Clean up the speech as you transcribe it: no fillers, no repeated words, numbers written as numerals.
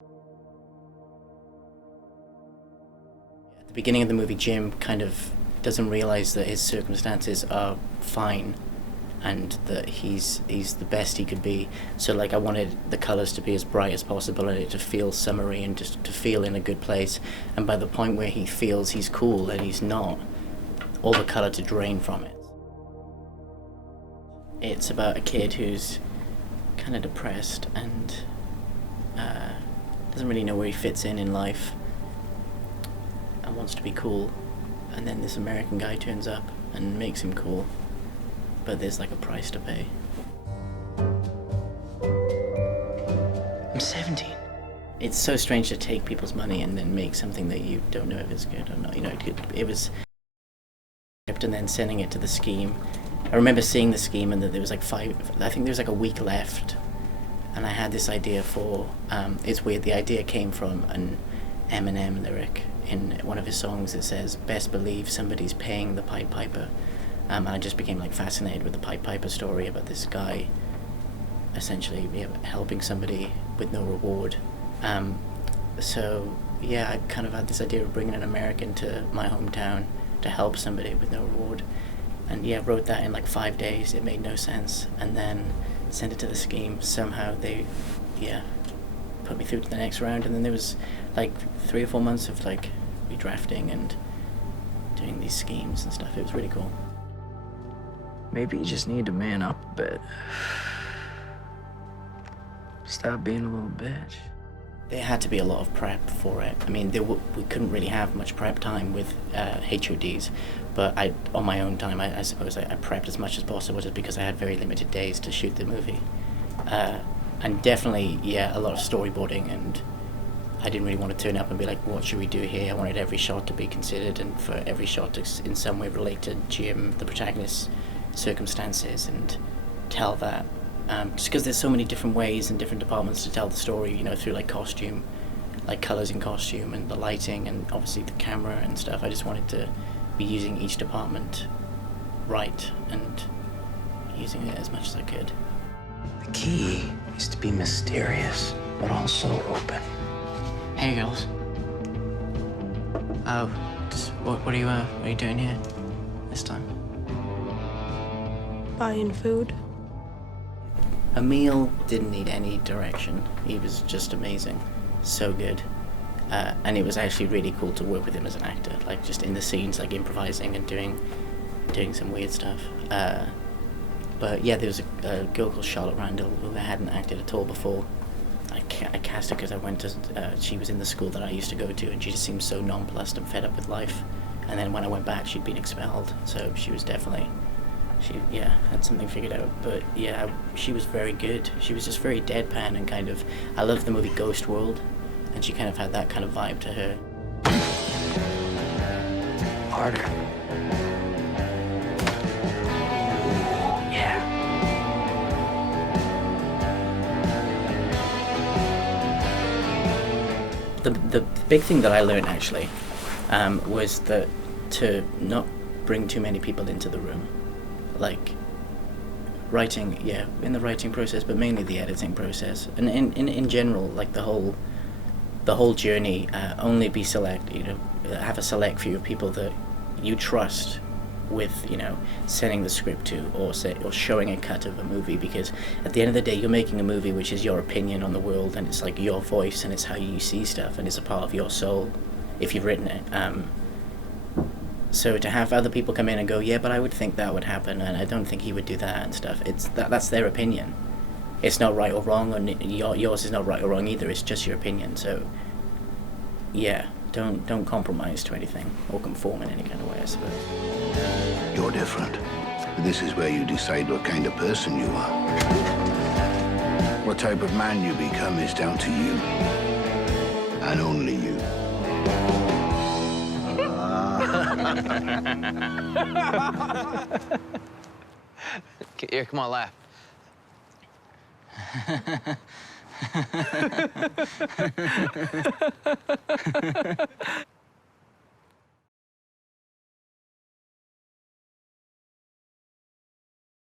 At the beginning of the movie, Jim kind of doesn't realize that his circumstances are fine and that he's the best he could be. So like I wanted the colours to be as bright as possible and it to feel summery and just to feel in a good place. And by the point where he feels he's cool and he's not, all the colour to drain from it. It's about a kid who's kind of depressed and doesn't really know where he fits in life and wants to be cool. And then this American guy turns up and makes him cool. But there's like a price to pay. I'm 17. It's so strange to take people's money and then make something that you don't know if it's good or not. You know, it was and then sending it to the scheme. I remember seeing the scheme and that there was like I think there was like a week left. And I had this idea for, it's weird, the idea came from an Eminem lyric in one of his songs that says, "Best believe somebody's paying the Pied Piper." And I just became like fascinated with the Pied Piper story about this guy essentially helping somebody with no reward. So yeah, I kind of had this idea of bringing an American to my hometown to help somebody with no reward. And yeah, wrote that in like 5 days. It made no sense. And then sent it to the scheme. Somehow they, put me through to the next round. And then there was like 3 or 4 months of like redrafting and doing these schemes and stuff. It was really cool. Maybe you just need to man up a bit. Stop being a little bitch. There had to be a lot of prep for it. I mean, we couldn't really have much prep time with HODs, but on my own time, I suppose I prepped as much as possible just because I had very limited days to shoot the movie. And definitely, a lot of storyboarding, and I didn't really want to turn up and be like, what should we do here? I wanted every shot to be considered and for every shot to in some way relate to Jim, the protagonist's circumstances, and tell that. Just because there's so many different ways and different departments to tell the story, you know, through like costume, like colours in costume and the lighting and obviously the camera and stuff. I just wanted to be using each department right and using it as much as I could. The key is to be mysterious, but also open. Hey girls. Oh, what are you doing here this time? Buying food. Emile didn't need any direction. He was just amazing, so good, and it was actually really cool to work with him as an actor, like just in the scenes, like improvising and doing some weird stuff. But yeah, there was a girl called Charlotte Randall who I hadn't acted at all before. I cast her because I went to, she was in the school that I used to go to, and she just seemed so nonplussed and fed up with life. And then when I went back, she'd been expelled, so she was definitely, she had something figured out. But yeah, she was very good. She was just very deadpan and kind of, I love the movie Ghost World, and she kind of had that kind of vibe to her. Harder. Yeah. The big thing that I learned actually was that to not bring too many people into the room. Like writing, in the writing process, but mainly the editing process, and in general, like the whole journey. Only be select, have a select few of people that you trust with, sending the script to, or showing a cut of a movie, because at the end of the day, you're making a movie which is your opinion on the world, and it's like your voice, and it's how you see stuff, and it's a part of your soul if you've written it. So to have other people come in and go, yeah, but I would think that would happen, and I don't think he would do that and stuff. That's their opinion. It's not right or wrong, and yours is not right or wrong either. It's just your opinion. So, don't compromise to anything or conform in any kind of way, I suppose. You're different. This is where you decide what kind of person you are. What type of man you become is down to you, and only you. Here, come on, laugh.